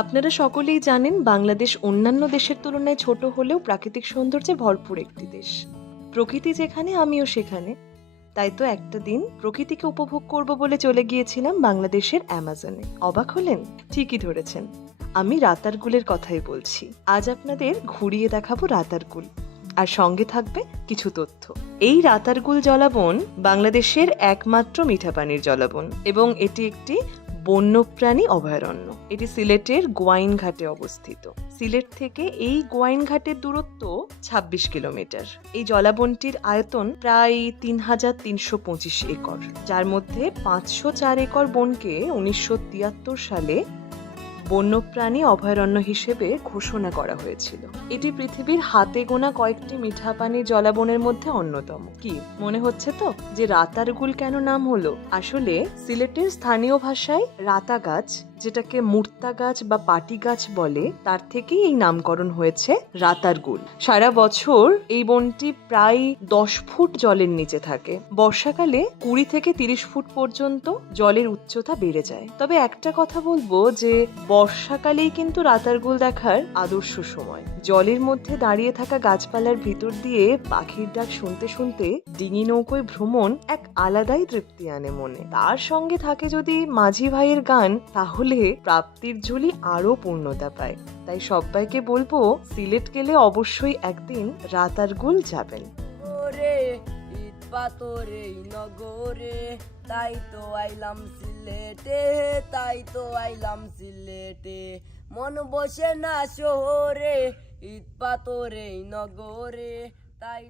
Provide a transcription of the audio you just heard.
আপনারা সকলেই জানেন বাংলাদেশ অন্যান্য দেশের তুলনায় ছোট হলেও প্রাকৃতিক সৌন্দর্যে ভরপুর একটি দেশ। প্রকৃতি যেখানে আমিও সেখানে। তাই তো একটা দিন প্রকৃতিকে উপভোগ করব বলে চলে গিয়েছিলাম বাংলাদেশের অ্যামাজনে। অবাক হলেন? ঠিকই ধরেছেন, আমি রাতারগুলের কথাই বলছি। আজ আপনাদের ঘুরিয়ে দেখাবো রাতারগুল, আর সঙ্গে থাকবে কিছু তথ্য। এই রাতারগুল জলাবন বাংলাদেশের একমাত্র মিঠা পানির জলাবন এবং এটি একটি বন্যপ্রাণী অভয়ারণ্য। এটি সিলেটের গোয়াইনঘাটে অবস্থিত। সিলেট থেকে এই গোয়াইনঘাটের দূরত্ব ২৬ কিলোমিটার। এই জলাবনটির আয়তন প্রায় ৩,৩২৫ একর, যার মধ্যে ৫০৪ একর বনকে ১৯৭৩ সালে বন্যপ্রাণী অভয়ারণ্য হিসেবে ঘোষণা করা হয়েছিল। এটি পৃথিবীর হাতে গোনা কয়েকটি মিঠা পানির জলাবনের মধ্যে অন্যতম। কি মনে হচ্ছে তো যে রাতারগুল কেন নাম হলো? আসলে সিলেটের স্থানীয় ভাষায় রাতা গাছ, যেটাকে মুর্তা গাছ বা পাটি গাছ বলে, তার থেকেই এই নামকরণ হয়েছে রাতারগুল। সারা বছর এই বনটি প্রায় ১০ ফুট জলের নিচে থাকে। বর্ষাকালে ২০ থেকে ৩০ ফুট পর্যন্ত জলের উচ্চতা বেড়ে যায়। তবে একটা কথা বলবো যে বর্ষাকালেই কিন্তু রাতারগুল দেখার আদর্শ সময়। জলের মধ্যে দাঁড়িয়ে থাকা গাছপালার ভিতর দিয়ে পাখির ডাক শুনতে শুনতে ডিঙি নৌকোয় ভ্রমণ এক আলাদাই তৃপ্তি আনে মনে। তার সঙ্গে থাকে যদি মাঝি ভাইয়ের গান, তাহলে প্রাপ্তির ঝুলি আরো পূর্ণতা পায়। তাই সবাইকে বলবো, সিলেট গেলে অবশ্যই একদিন রাতারগুল যাবেন। পাথরে নগরে তাই তো আইলাম সিলেটে, তাই তো আইলাম সিলেটে, মন বসে না শহরে, ইট পাথরে নগরে তাই